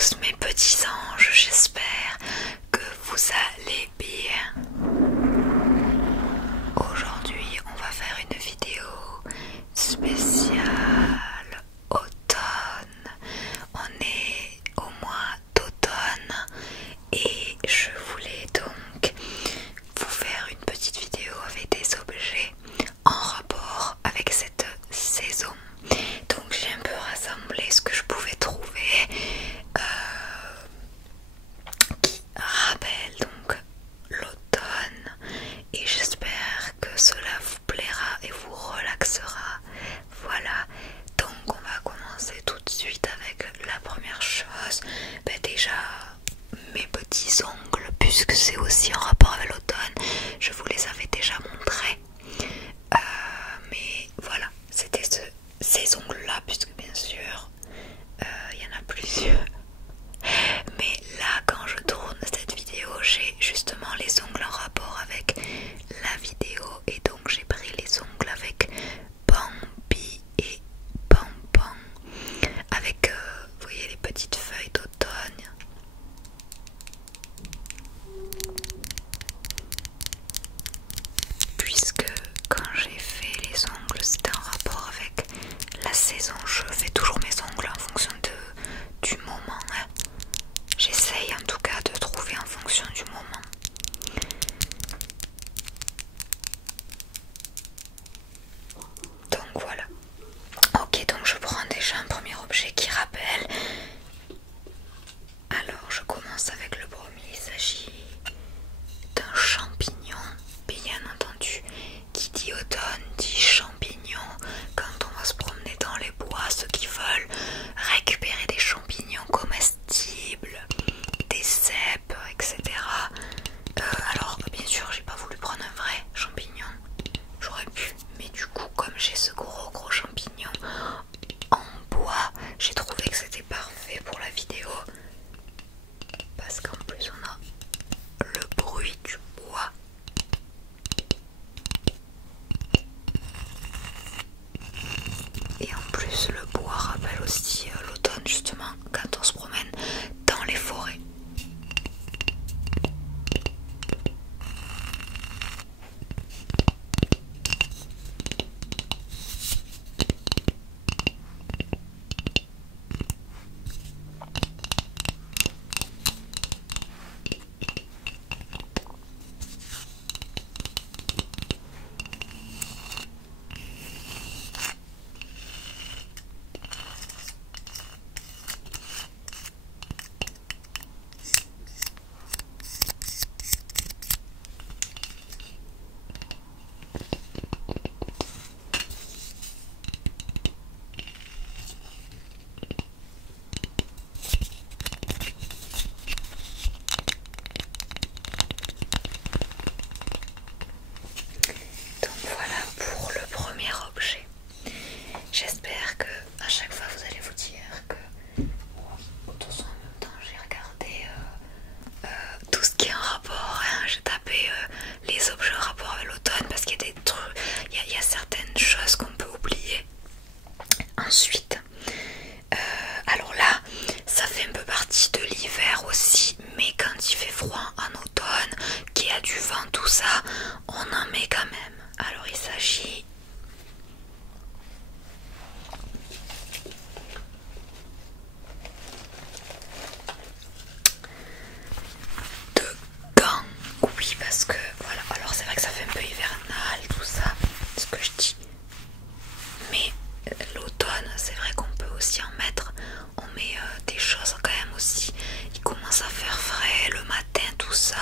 tous mes petits anges, j'espère que vous allez bien. Aujourd'hui on va faire une vidéo spéciale automne. On est au mois d'automne et je voulais donc vous faire une petite vidéo avec des objets en rapport avec cette saison. Donc j'ai un peu rassemblé ce que je pouvais trouver qui rappelle donc l'automne et j'espère que cela vous plaira et vous relaxera. Voilà, donc on va commencer tout de suite avec la première chose. Déjà mes petits ongles, puisque c'est aussi en rapport avec l'automne, je vous les avais déjà montrés. Mais voilà, c'était ces ongles là, puisque bien sûr il y en a plusieurs. Mais là quand je tourne cette vidéo, j'ai justement les ongles en rapport avec la vidéo. Et donc j'ai pris les ongles avec Bambi et Pampan, avec vous voyez les petites feuilles d'automne. Puisque quand j'ai fait les ongles c'était en rapport avec la saison. Je fais toujours mes ongles en fonction du moment, hein. J'essaye en tout cas de trouver en fonction du moment. Donc voilà. Ok, donc je prends déjà un premier objet qui rappelle. Alors je commence avec le premier. Il s'agit d'un champignon, bien entendu. Qui dit automne dit champignon. Quand on va se promener dans les bois, ceux qui veulent récupérer des champignons comestibles, des cèpes, etc. Alors bien sûr j'ai pas voulu prendre un vrai champignon, j'aurais pu, mais du coup comme j'ai ce gros champignon en bois, j'ai trouvé que c'était parfait pour la vidéo. Parce qu'en plus on a le bruit du bois. Et en plus le bois rappelle aussi l'automne, justement quand on se promène dans les forêts. J'espère que à chaque fois vous allez vous dire que en même temps j'ai regardé tout ce qui est en rapport, hein. J'ai tapé les objets en rapport avec l'automne parce qu'il y a des trucs, il y a certaines choses qu'on peut oublier. Ensuite, alors là, ça fait un peu partie de l'hiver aussi, mais quand il fait froid en automne, qu'il y a du vent, tout ça, on en met quand même. Alors il s'agit de gants. Oui, parce que voilà, alors c'est vrai que ça fait un peu hivernal, tout ça, ce que je dis. Mais l'automne, c'est vrai qu'on peut aussi en mettre. On met des choses quand même aussi. Il commence à faire frais le matin, tout ça.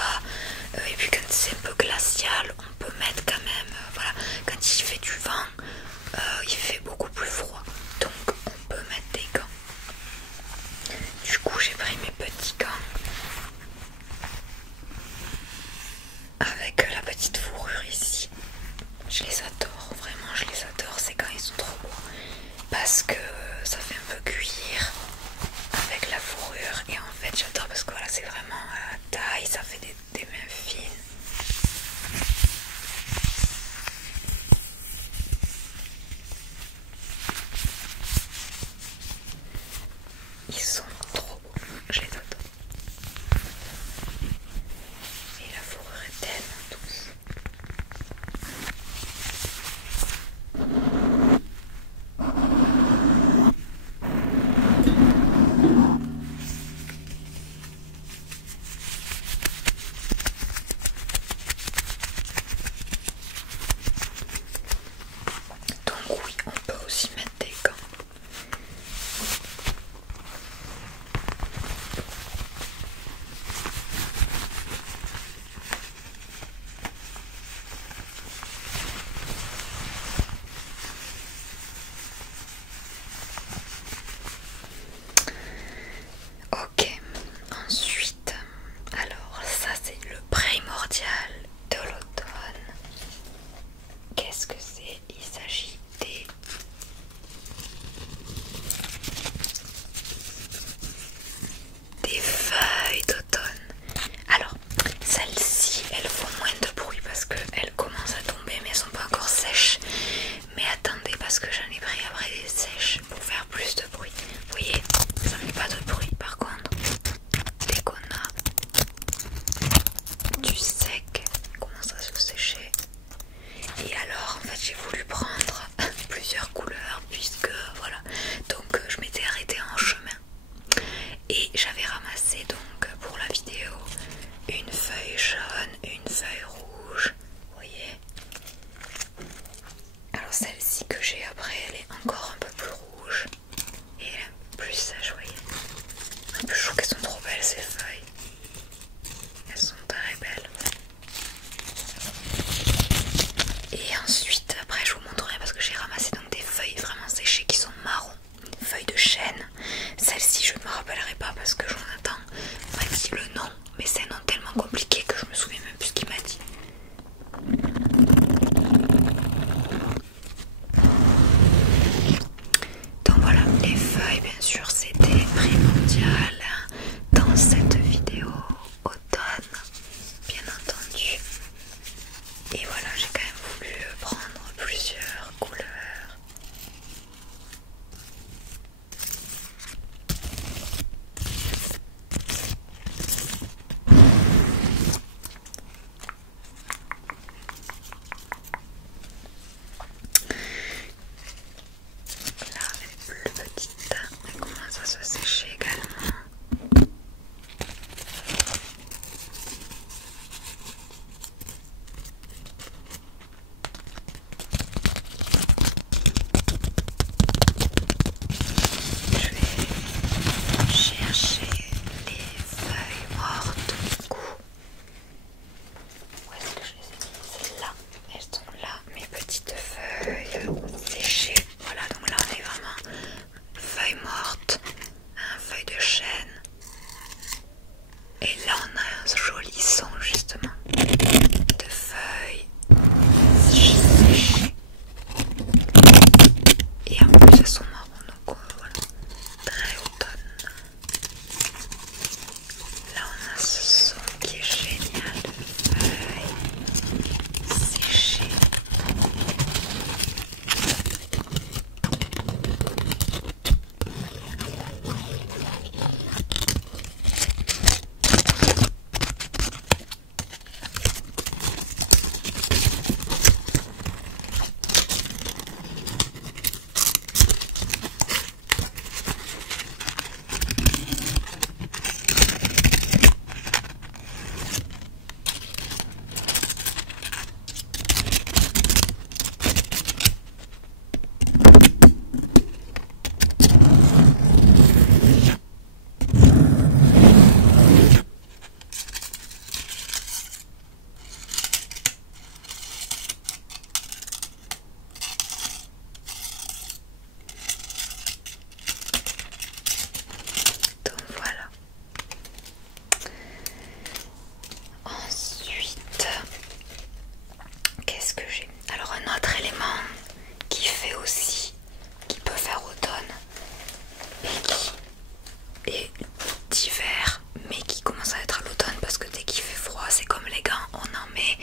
Et puis quand c'est un peu glacial, on peut mettre quand même. Voilà, quand il fait du vent, il fait beaucoup plus froid. Donc on peut mettre des gants. Du coup, j'ai pris mes petits gants avec la petite fourrure ici. Je les adore, vraiment je les adore, ces gants ils sont trop beaux parce que ça fait un peu cuir avec la fourrure et en fait j'adore parce que voilà, c'est vraiment à la taille, ça fait des mains fines. Ils sont trop beaux. Et j'avais ramassé donc pour la vidéo une feuille jaune, une feuille rouge, vous voyez. Alors celle-ci que j'ai après, elle est encore un peu plus rouge et plus sèche, vous voyez. En plus je trouve qu'elles sont trop belles ces feuilles. Elles sont très belles. Et ensuite après je vous montrerai parce que j'ai ramassé donc des feuilles vraiment séchées qui sont marron, feuilles de chêne. Celle-ci je ne me rappellerai pas parce que Jonathan m'a dit le nom, mais c'est un nom tellement compliqué que je me souviens même plus ce qu'il m'a dit. Donc voilà, les feuilles bien sûr c'était primordial dans cette vidéo automne, bien entendu. Et voilà, j'ai quand même voulu prendre plusieurs couleurs. Là, elle est plus petite, elle commence à se sécher également. Je vais chercher les feuilles mortes du coup. Où est-ce que je les ai mis? Celles-là, elles sont là, mes petites feuilles séchées. Voilà, donc là on est vraiment feuilles mortes, feuilles de chêne. Et là on a un joli son justement de feuilles séchées. Et en plus elles sont marron, donc voilà, très automne. Là on a ce son qui est génial de feuilles séchées. Donc voilà. Ensuite, qu'est-ce que j'ai? Alors un autre élément qui fait aussi, qui peut faire automne et qui est d'hiver, mais qui commence à être à l'automne parce que dès qu'il fait froid, c'est comme les gants, on en met.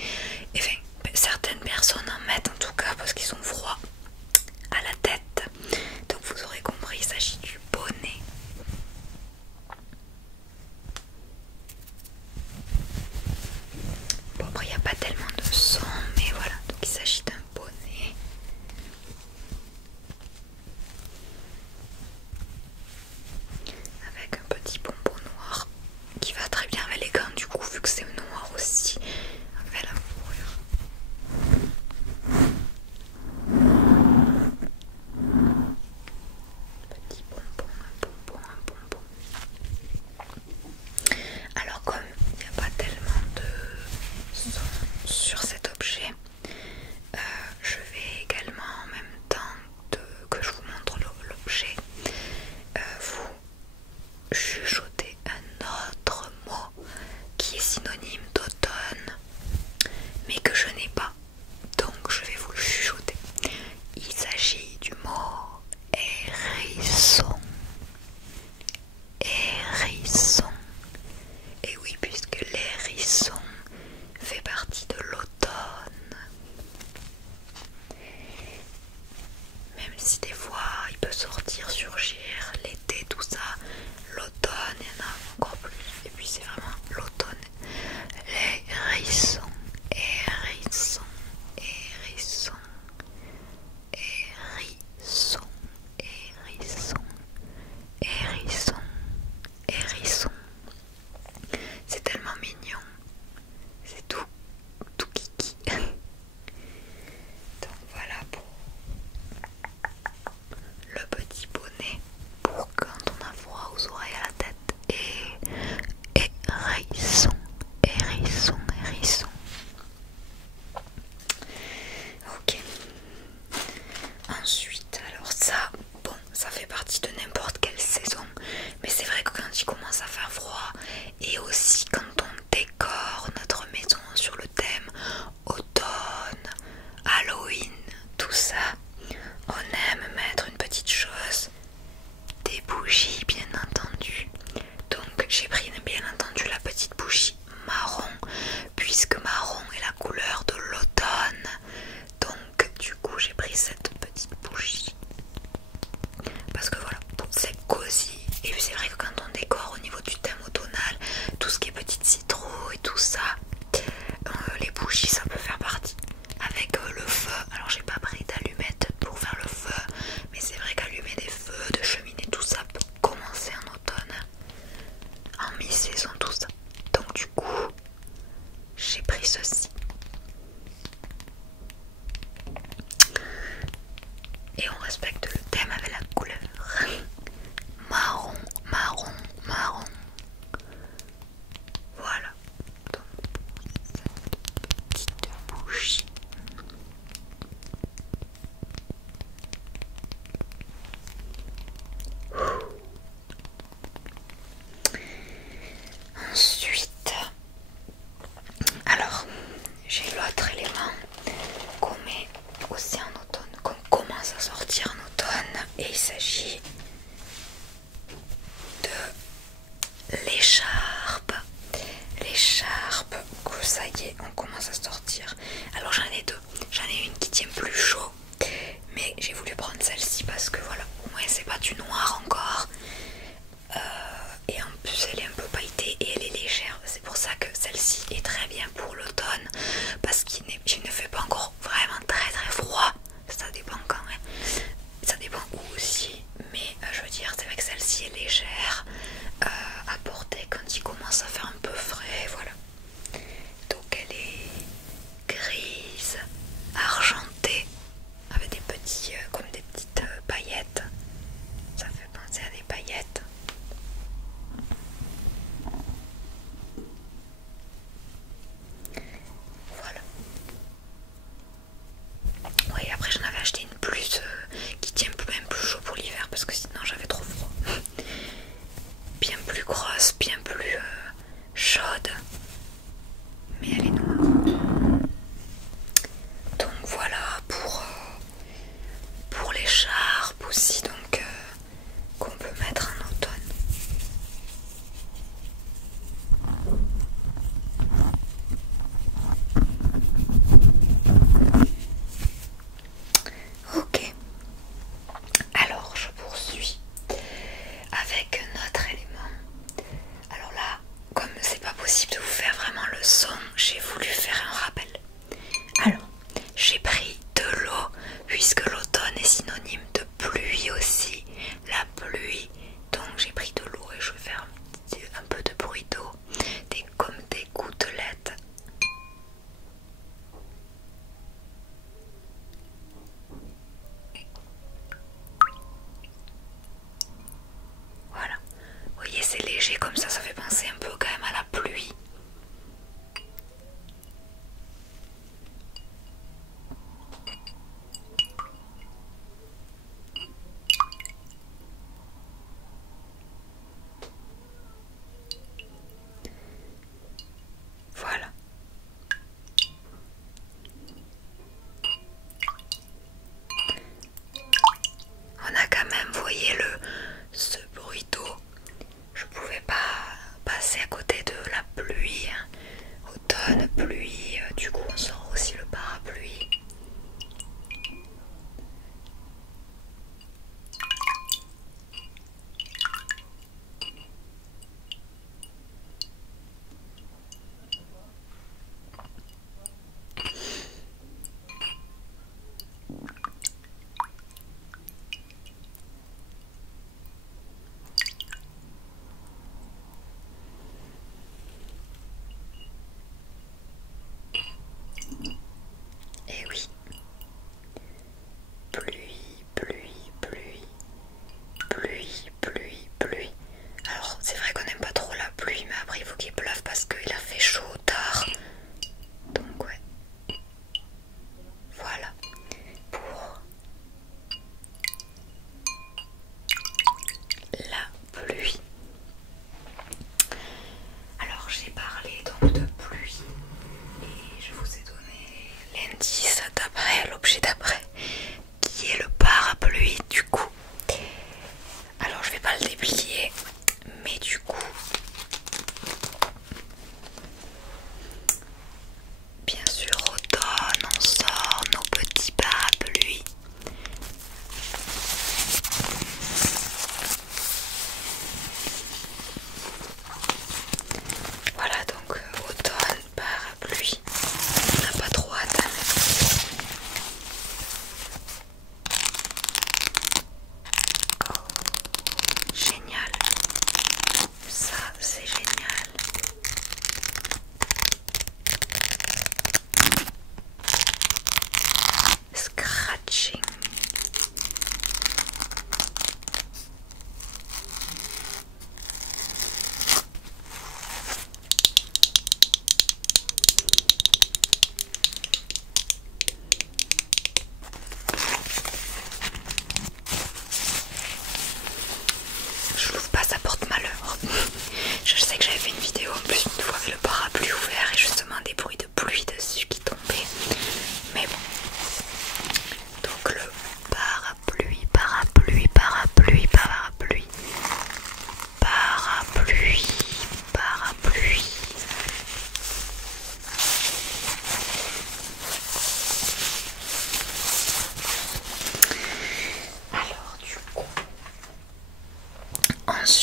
Enfin, certaines personnes en mettent en tout cas parce qu'ils ont froid à la tête. Donc vous aurez compris, il s'agit du bonnet. Bon après il n'y a pas tellement de son, mais voilà, donc il s'agit d'un bonnet. Avec un petit pompon noir qui va très bien avec les gants du coup vu que c'est noir aussi avec la fourrure. Petit pompon, un pompon, un pompon. Alors comme il n'y a pas tellement de son bougies bien entendu. Donc j'ai pris bien entendu la petite bougie marron, puisque marron est la couleur de l'automne. Donc du coup j'ai pris cette petite bougie parce que voilà, c'est cosy. Et c'est vrai que quand on décore au niveau du thème automnal, tout ce qui est petites citrouilles et tout ça, les bougies ça peut faire partie. Avec le feu, alors j'ai pas pris d'allumettes pour faire le feu, mais c'est vrai qu'allumer des feux de cheminée, tout ça peut commencer en automne, en mi-saison, tout ça. Donc du coup j'ai pris ceci. Et on respecte le thème avec la couleur marron, marron, marron. Voilà, donc cette petite bougie. Ensuite, alors j'ai l'autre élément qu'on met aussi en automne, qu'on commence à sortir en automne, et il s'agit de l'écharpe. L'écharpe, que ça y est, on commence à sortir. Alors j'en ai deux, j'en ai une qui tient plus chaud, mais j'ai voulu prendre celle-ci parce que voilà, au moins c'est pas du noir encore. Et en plus elle est un peu pailletée et elle est légère. C'est pour ça que celle-ci est très bien pour l'automne, parce qu'il ne fait pas encore vraiment très très froid. Ça dépend quand même, ça dépend où aussi, mais je veux dire c'est vrai que celle-ci est légère à porter quand il commence à faire un peu frais, voilà. Donc elle est grise, argentée, avec des petits, comme des petites paillettes. Ça fait penser à des paillettes. Voilà. Oui, après j'en avais acheté une plus qui tient même plus chaud pour l'hiver parce que sinon j'avais trop froid. Bien plus grosse, bien plus chaude, mais elle est noire. Donc voilà pour l'écharpe aussi, donc qu'on peut mettre en automne. Ok, alors je poursuis avec un autre élément.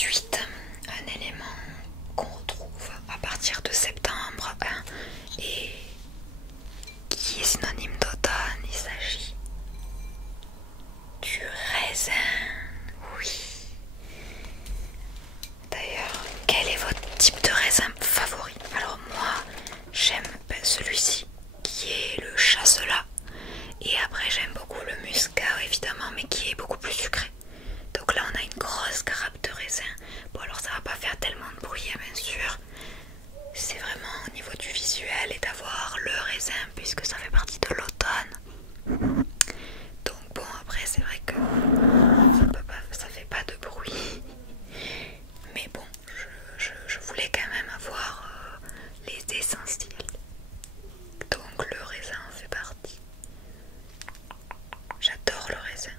Ensuite, un élément qu'on retrouve à partir de septembre et qui est synonyme d'automne, il s'agit du raisin. Oui. D'ailleurs, quel est votre type de raisin favori? Alors moi, j'aime celui-ci qui est le chasselas. Et après j'aime beaucoup le muscat évidemment, mais qui est beaucoup plus sucré. Donc là on a une grosse grappe de raisin. Bon alors ça va pas faire tellement de bruit bien sûr. C'est vraiment au niveau du visuel et d'avoir le raisin puisque ça fait partie de l'automne. Donc bon après c'est vrai que ça fait pas de bruit. Mais bon je voulais quand même avoir les essentiels. Donc le raisin en fait partie. J'adore le raisin.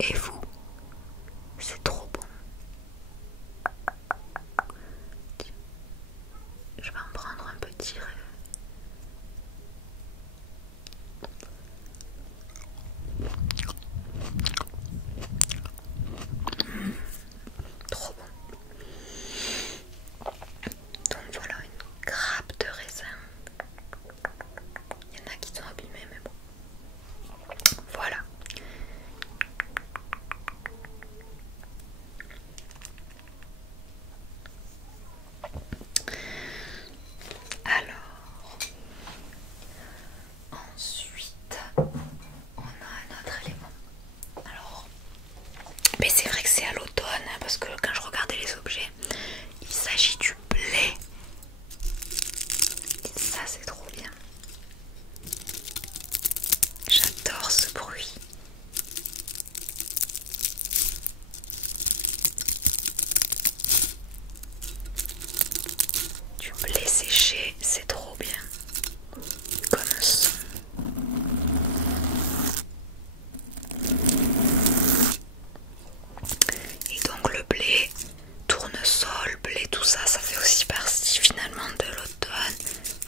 Et vous? C'est trop bon. Tiens, je vais en prendre un petit. Trop bon. Donc voilà, une grappe de raisin. Il y en a qui sont abîmés, mais bon. Voilà. Alors, ensuite, on a un autre élément. Alors, mais c'est vrai que c'est à l'automne, hein, parce que quand je regardais les objets, il s'agit du blé. Et ça, c'est trop bien. J'adore ce bruit. Du blé séché, c'est trop bien. Comme un son. Et donc le blé, tournesol, blé, tout ça, ça fait aussi partie finalement de l'automne.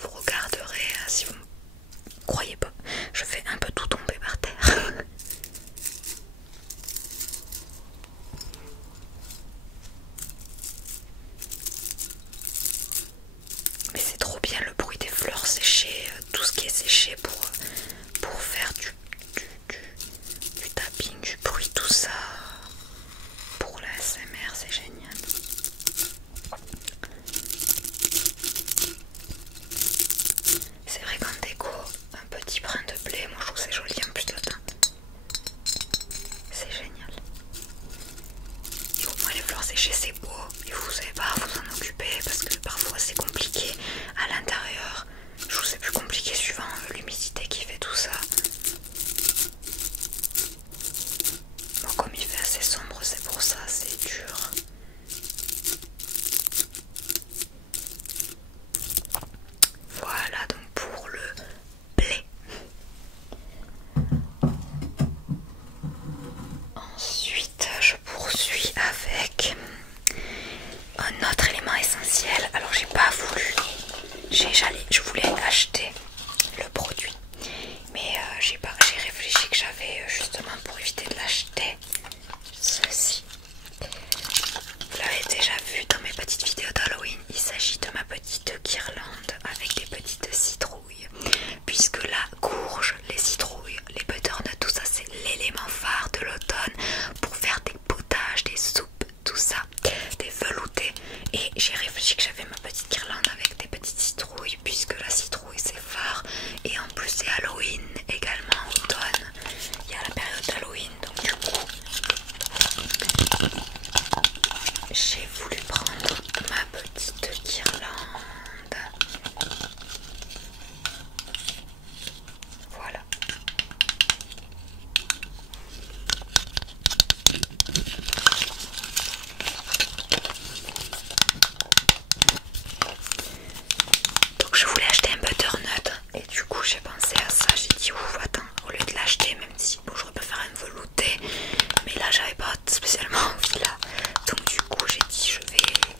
Vous regarderez si vous ne croyez pas. Je fais un peu tout tomber par terre. Mais c'est trop bien le bruit des fleurs séchées, tout ce qui est séché pour faire du tapping, du bruit, tout ça. Pour la SMR, c'est génial. C'est vrai qu'en déco, un petit brin de blé, moi je trouve c'est joli en plus là-dedans. C'est génial. Et au moins les fleurs séchées c'est beau. Et vous savez pas vous en occuper parce que parfois c'est compliqué à l'intérieur. Je trouve c'est plus compliqué suivant l'humidité qui fait tout ça. Bon, comme il fait assez sombre, c'est pour ça, c'est dur. Voilà donc pour le blé. Ensuite, je poursuis avec un autre élément essentiel. Alors, j'ai pas voulu, je voulais acheter le produit, mais j'ai réfléchi que j'avais justement pour éviter de l'acheter ceci. Vous l'avez déjà vu dans mes petites vidéos d'Halloween, il s'agit de ma petite guirlande avec des petites citrouilles. Puisque la courge, les citrouilles, les butternuts, tout ça c'est l'élément phare de l'automne pour faire des potages, des soupes, tout ça, des veloutés. Et j'ai réfléchi que j'avais ma petite guirlande avec des petites citrouilles puisque la citrouille c'est phare. Et en plus c'est Halloween également, automne. Il y a la période d'Halloween donc du coup j'ai voulu prendre ma petite guirlande. Voilà. Donc je voulais acheter un butternut et du coup j'ai pensé à ça. J'ai dit ouf attends, au lieu de l'acheter, même si bon j'aurais pu faire un velouté, mais là j'avais pas spécialement envie là. Donc du coup j'ai dit je vais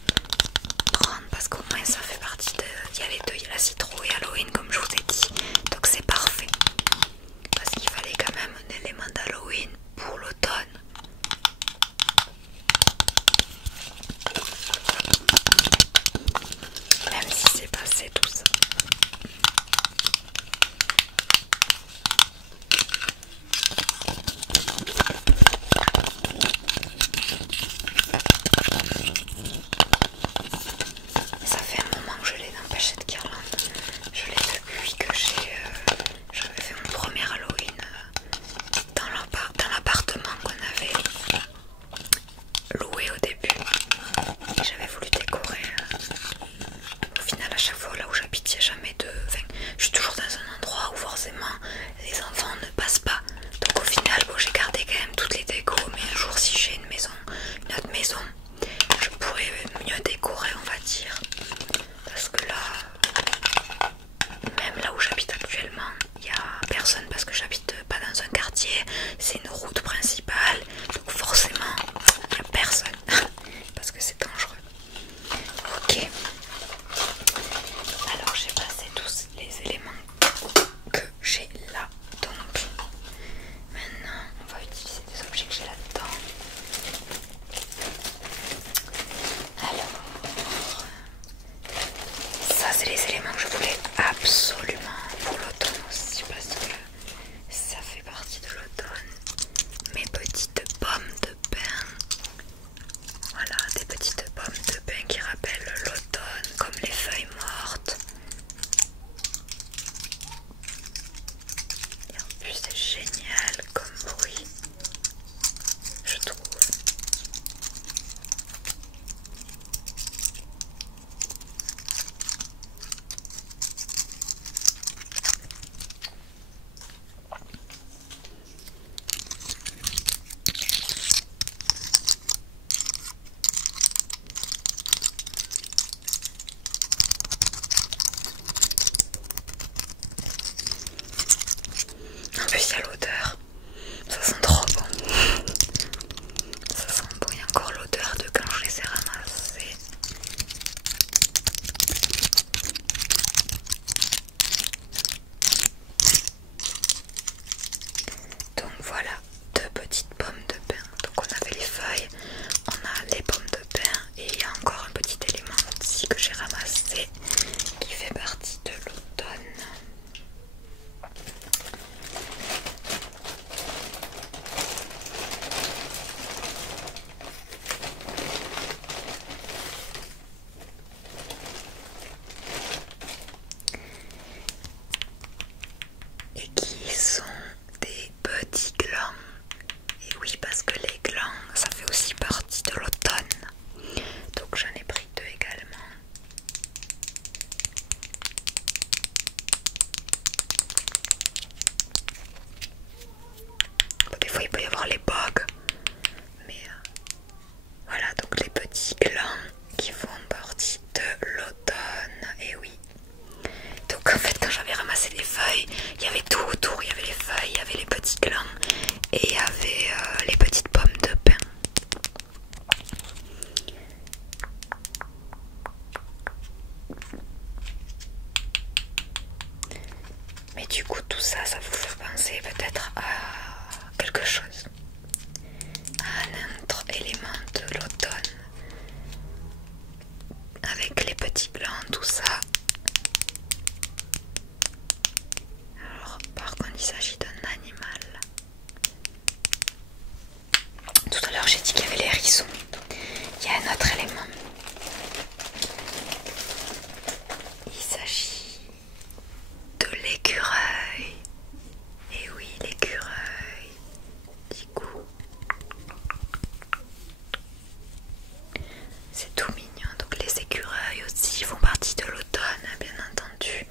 C'est tout mignon. Donc les écureuils aussi font partie de l'automne, bien entendu.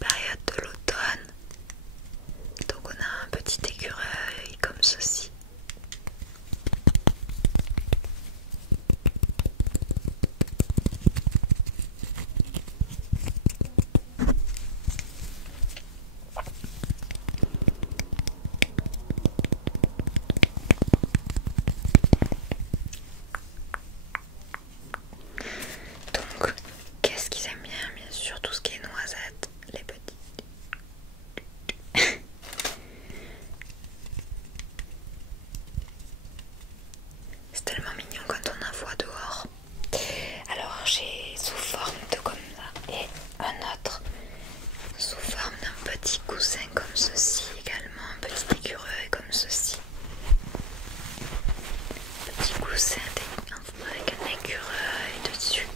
Période de l'automne. Donc on a un petit écureuil comme ceci. Donc, qu'est-ce qu'ils aiment bien? Bien sûr, tout ce qui est noisettes, les petits. C'est tellement mignon quand on en voit dehors. Alors, j'ai sous forme de comme ça et un autre sous forme d'un petit coussin comme ceci également, un petit écureuil comme ceci. Petit coussin avec un écureuil dessus.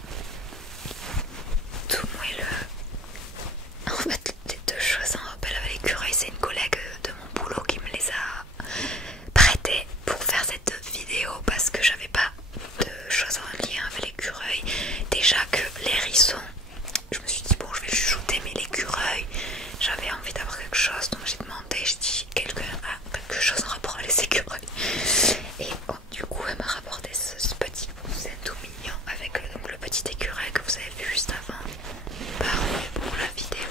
Tout moelleux. En fait, les deux choses en rappel avec l'écureuil, c'est une collègue de mon boulot qui me les a prêtés pour faire cette vidéo parce que j'avais pas de choses en lien avec l'écureuil. Déjà que les hérissons, je me suis dit bon, je vais chuchoter, mais l'écureuil, j'avais envie d'avoir quelque chose, donc j'ai demandé, j'ai dit quelqu'un a quelque chose en rapport avec les écureuils. Et bon, du coup, elle m'a rapporté ce petit coussin tout mignon avec donc, le petit écureuil que vous avez vu juste avant. Parfait pour la vidéo.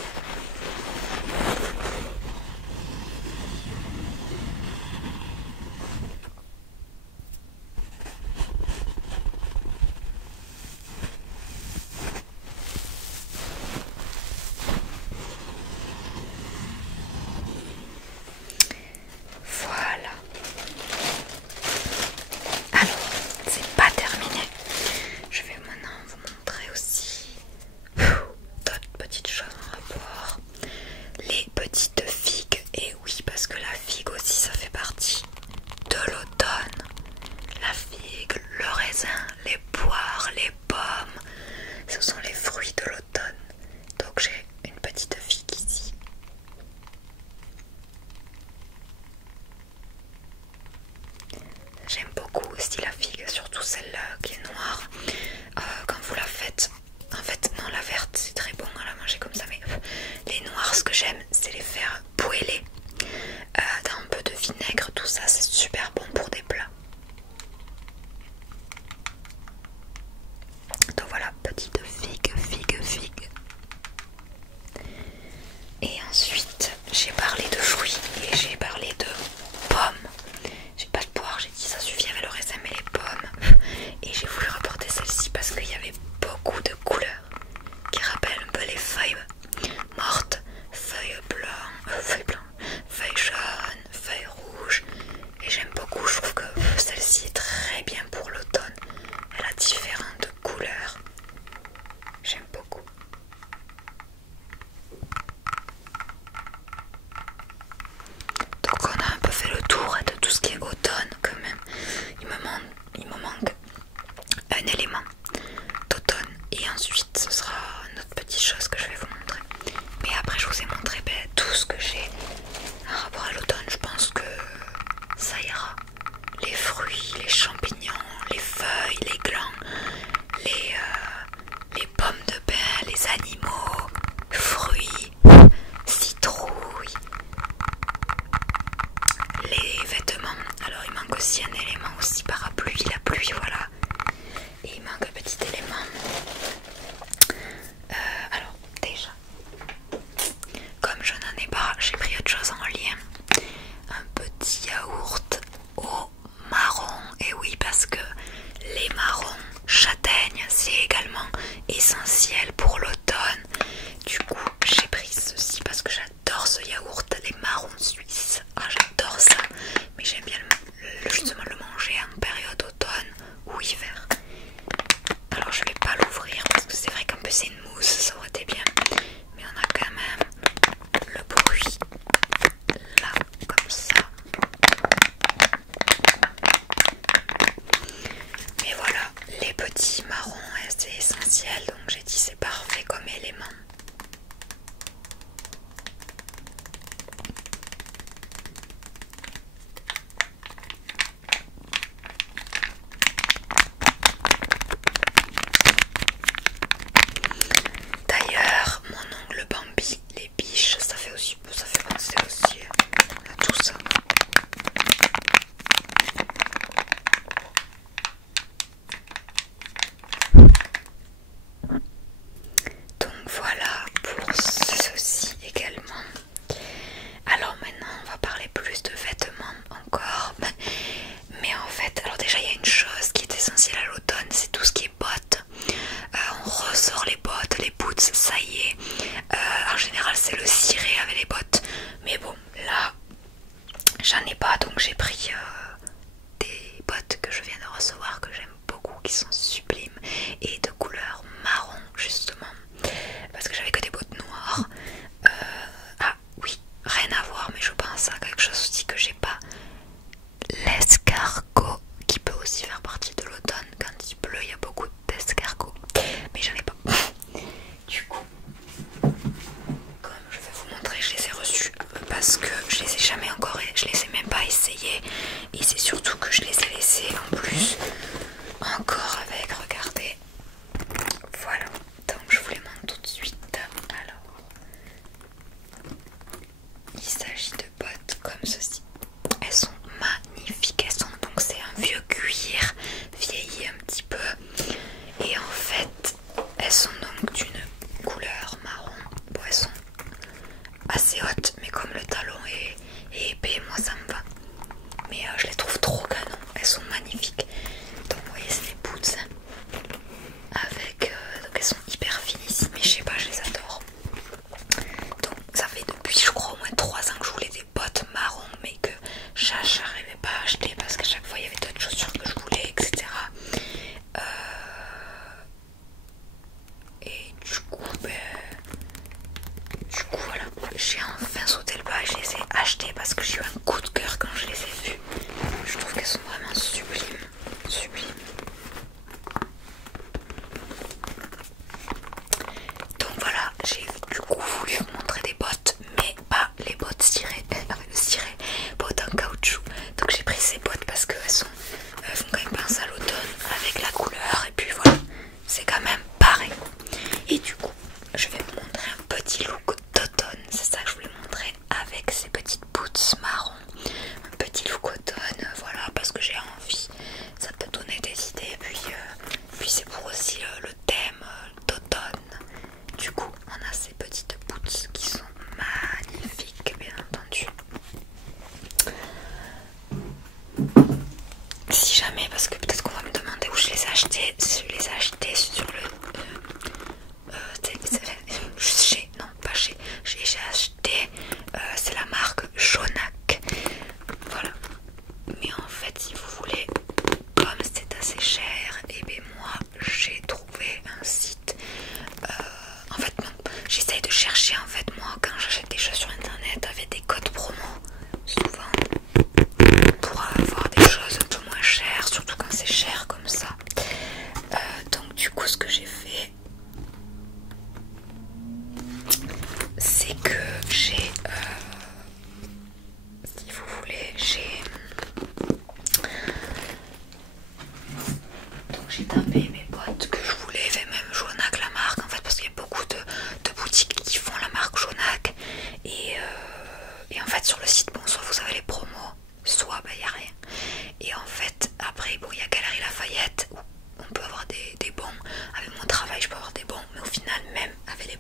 Voilà. Alors, c'est pas terminé. Je vais maintenant vous montrer aussi d'autres petites choses en rapport. Les petites figues. Et oui, parce que la figue aussi, ça fait partie de l'automne. La figue, le raisin, les poires, les pommes, ce sont les fruits de l'automne. Donc j'ai une petite figue ici. J'aime beaucoup aussi la figue, surtout celle-là qui est noire. Quand vous la faites, en fait non, la verte c'est très bon à la manger comme ça, mais les noirs, ce que j'aime c'est les faire poêler dans un peu de vinaigre, tout ça c'est super bon pour des plats. Donc voilà, petite figue, figue, figue. Et ensuite j'ai parlé de fruits et j'ai parlé de pommes. J'ai pas de poire, j'ai dit ça suffit avec le raisin, mais les pommes. Et j'ai voulu rapporter celle-ci parce qu'il y avait beaucoup de couleurs qui rappellent un peu les feuilles mortes, feuilles blanches, feuilles jaunes, feuilles rouges. Et j'aime beaucoup, je trouve que celle-ci est très bien pour l'automne. Elle a différentes couleurs. J'aime beaucoup. Donc on a un peu fait le tour de tout ce qui est automne quand même. Il me manque un élément d'automne. Et ensuite ce sera une autre petite chose que je vais vous montrer. Mais après je vous ai montré tout ce que j'ai en rapport à l'automne. Je pense que ça ira. Les fruits, les champignons, les feuilles, les glands, les pommes de pin, les animaux, fruits, citrouilles, les vêtements. Alors il manque aussi un élément aussi, parapluie, la pluie, voilà. Et il manque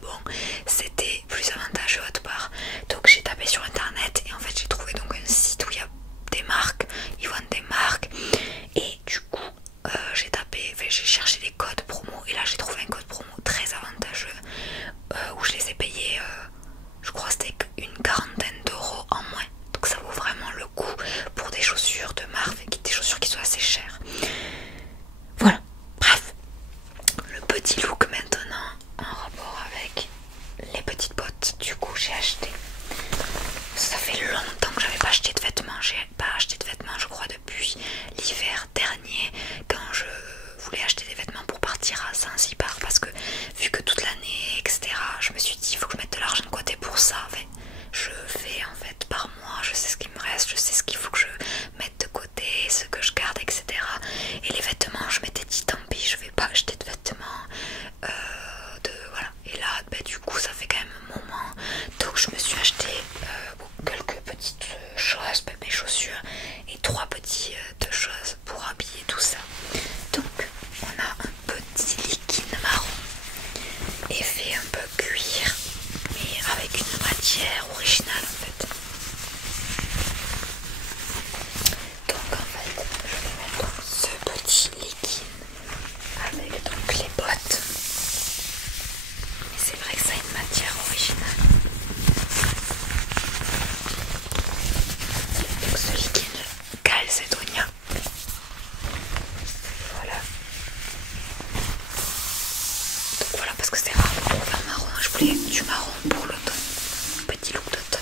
bon, c'était plus avantageux autre part. Donc j'ai tapé sur internet et en fait j'ai trouvé donc un site où il y a des marques, ils vendent des marques, et du coup j'ai tapé, enfin, j'ai cherché des codes promo et là j'ai trouvé un code promo très avantageux où je les ai payés, je crois que c'était une quarantaine d'euros en moins. Donc ça vaut vraiment le coup pour des chaussures de marque, des chaussures qui sont assez chères. Voilà, bref, le petit look maintenant en rapport avec les petites bottes. Du coup j'ai acheté, ça fait longtemps que j'avais pas acheté de vêtements. J'ai pas acheté de vêtements je crois depuis l'hiver dernier, quand je voulais acheter des vêtements pour partir à Zanzibar, parce que vu que toute l'année etc, je me suis dit il faut que je mette de l'argent de côté pour ça. Enfin, je fais en fait par mois, je sais ce qui me reste, je sais ce qu'il faut que je mette de côté, ce que je garde, etc. Et les vêtements, je m'étais dit tant pis, je vais pas acheter de vêtements, voilà. Et là du coup ça fait quand même un moment, donc je me suis acheté quelques petites choses, mes chaussures et 3 petites choses pour habiller tout ça. Donc on a un petit liquide marron effet un peu cuir, mais avec une matière originale en fait. Donc en fait je vais mettre ce petit liquide avec donc les bottes, mais c'est vrai que ça a une matière originale. Donc ce liquide Calzedonia, voilà. Donc voilà, parce que c'est rare de trouver un marron, je voulais du marron pour l'automne, petit look d'automne.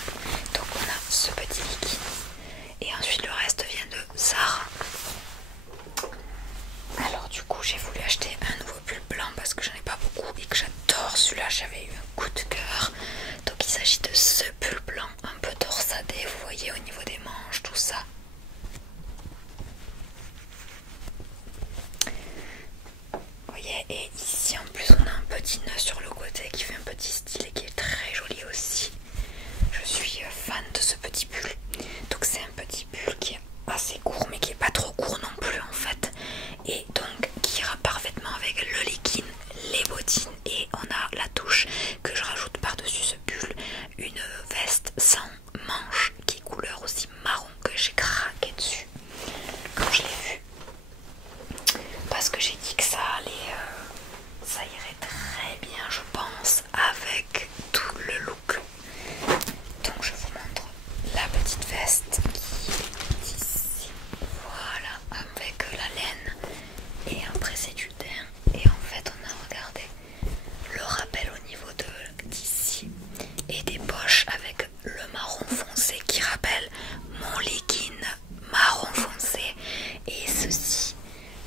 Donc on a ce petit liquide et ensuite le reste vient de Zara. Alors du coup j'ai voulu acheter un nouveau pull blanc parce que j'en ai pas beaucoup et que j'adore celui-là, j'avais eu un coup de cœur. Donc il s'agit de ce pull blanc un peu torsadé, vous voyez au niveau des manches, tout ça. Vous voyez, et ici en plus on a un petit nœud sur le côté qui fait un petit style et qui est très joli aussi. Je suis fan de ce petit pull. Donc c'est un petit pull qui est assez court mais qui est pas trop court non plus en fait, et donc qui ira parfaitement avec le legging, les bottines, et on a la touche que je rajoute par dessus ce pull, une veste sans manches qui est couleur aussi marron, que j'ai craqué dessus quand je l'ai vue parce que j'ai dit que ça allait, ça irait très bien je pense avec tout le look. Donc je vous montre la petite veste qui est ici, voilà, avec la laine, et après c'est du daim, et en fait on a regardé le rappel au niveau d'ici et des poches avec le marron foncé qui rappelle mon legging marron foncé, et ceci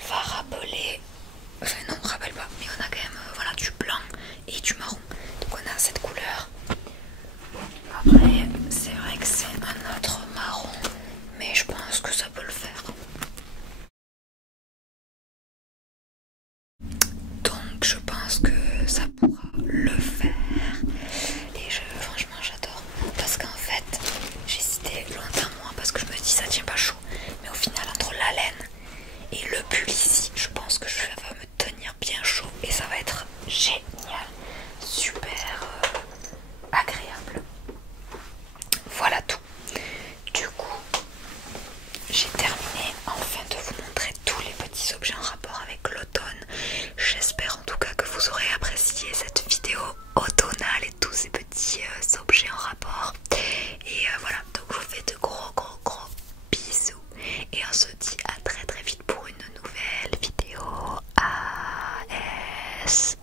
va rappeler, enfin non rappelle pas, mais on a quand même voilà, du blanc et du marron, donc on a cette couleur. Après c'est vrai que c'est un autre marron, mais je pense que ça peut le faire. Donc je pense que ça pourra le faire, et franchement j'adore, parce qu'en fait j'ai hésité longtemps moi parce que je me dis ça tient pas chaud, mais au final entre la laine et le pull ici je pense que ça va me tenir bien chaud et ça va être génial, super agréable. Voilà tout. Du coup j'ai terminé enfin de vous montrer tous les petits objets en rapport avec l'automne. J'espère en tout cas que vous aurez apprécié cette vidéo automnale et tous ces petits objets en rapport. Et voilà, donc je vous fais de gros bisous. Et on se dit à très vite pour une nouvelle vidéo ASMR.